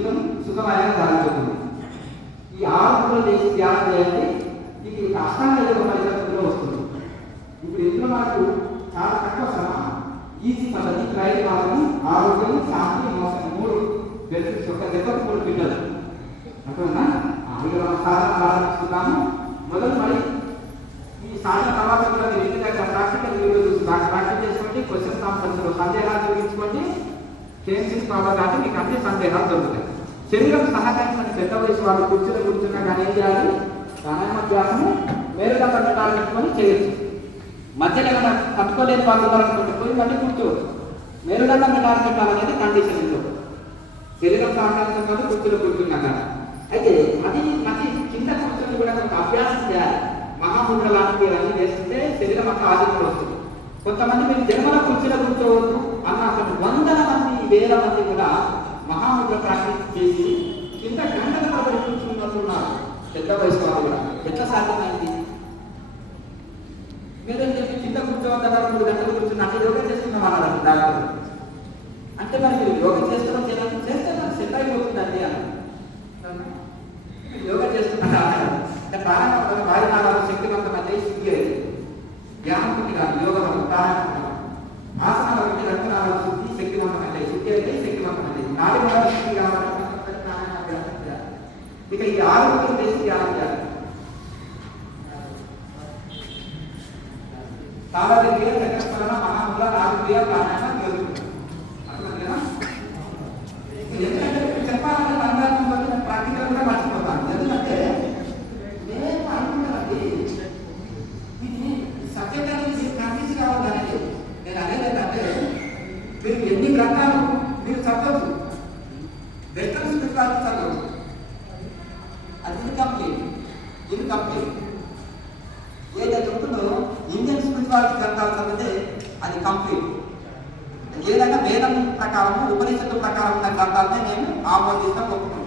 జీవితం సుఖమయంగా సాగుతుంది. ఈ 6 గంటలు చేసి ధ్యానం చేయాలి. ఇది అష్టాంగ యోగ పరిస్థితుల్లో వస్తుంది. ఇప్పుడు ఇందులో మనకు చాలా తక్కువ శ్రమ, ఈజీ పద్ధతి, ట్రైల్ మార్గం, ఆరోగ్యం, శాంతి, మోసం 3 బెనిఫిట్స్. ఒక దెబ్బకు 3 పిల్లలు అర్థమన్నా. ఇక మనం సాధన ప్రారంభిస్తున్నాము. మొదలు మరి ఈ సాధన తర్వాత కూడా మీరు ఇంటి దగ్గర ప్రాక్టికల్ వీడియో చూసి ప్రాక్టీస్ చేసుకోండి. క్వశ్చన్స్ ఆన్సర్స్లో సందేహాలు తొలగించుకోండి. కేఎంసీ ప్రాబ్లం అంటే మీకు అన్ని సందేహాలు దొరుకుతాయి. శరీరం సహకరించని పెద్ద వయసు వాళ్ళు కూర్చుని కూర్చున్నా కానీ ఏం చేయాలి? ప్రాణాయామాభ్యాసము మేలుగా పెట్టుకొని చేయొచ్చు. మధ్యలో ఏమైనా తట్టుకోలేని వాళ్ళు ఉన్నారనుకుంటే పోయి మళ్ళీ కూర్చోవచ్చు. మేలుగా పెట్టాలనేది కండిషన్ ఇంట్లో. శరీరం సహకరించడం కాదు, కూర్చుని కూర్చున్నా కానీ. అయితే అది కింద కూర్చొని కూడా ఒక అభ్యాసం చేయాలి. మహాముద్ర లాంటివి అన్నీ చేస్తుంటే శరీరం అంతా ఆధీనంలో వస్తుంది. కొంతమంది మీరు జన్మల కూర్చోవద్దు అన్న అసలు 100 మంది 1000 మంది కూడా మహాముద్ర ప్రాక్టీస్ చేసి కింద గంటల తరబడి కూర్చున్నట్టున్నారు. పెద్ద వయసు వాళ్ళు కూడా ఎట్లా సాధ్యమైంది? మీరేం చెప్పి కింద కూర్చోవద్దా 3 గంటలు కూర్చుని అంటే యోగా చేస్తున్నాం అన్నారు డాక్టర్. అంటే మరి మీరు యోగా చేస్తే సెట్ అయిపోతుందండి అని యోగా చేస్తున్నారా అంటే ప్రాణాయామం వాయునాళాలు శక్తివంతమైతే శుద్ధి అయింది. ధ్యానం శుద్ధి కాదు, యోగం ప్రాణాయామం. ఆసనాల నుండి రక్తనాళాల శుద్ధి శక్తివంతమైతే శుద్ధి అయితే శక్తివంతమైతే నాడి కూడా శుద్ధి కావాలంటే ప్రాణాయామం చేయాలి. ఇక ఈ ఆరోగ్యం చేసి ధ్యానం చేయాలి. తాళక్రియ, చక్రస్మరణ, మహాముద్ర, నాగక్రియ, ప్రాణాయామం జరుగుతుంది. అర్థమైందా? ఎందుకంటే చెప్పాలంటే రంగాత్మక ప్రాక్టికల్ కూడా మర్చిపోతాను. ఎందుకంటే నేను అనుకుంటానండి ఇది సబ్జెక్ట్ అనేది కన్ఫ్యూజ్ కావద్దని. నేను అనేది ఏంటంటే మీరు ఎన్ని గ్రంథాలు మీరు చదవచ్చు, వెస్టర్న్ స్పిరిచువాలిటీ చదవచ్చు, అది ఇన్కంప్లీట్. ఏదైతే ఉంటుందో ఇండియన్ స్పిరిచువాలిటీ గ్రంథాలు చదివితే అది కంప్లీట్. ఏదైనా వేదం ప్రకారం ఉపనిషత్తు ప్రకారం ఉన్న గ్రంథాలనే నేను ఆమోదిస్తాను, ఒప్పుకుంటాను.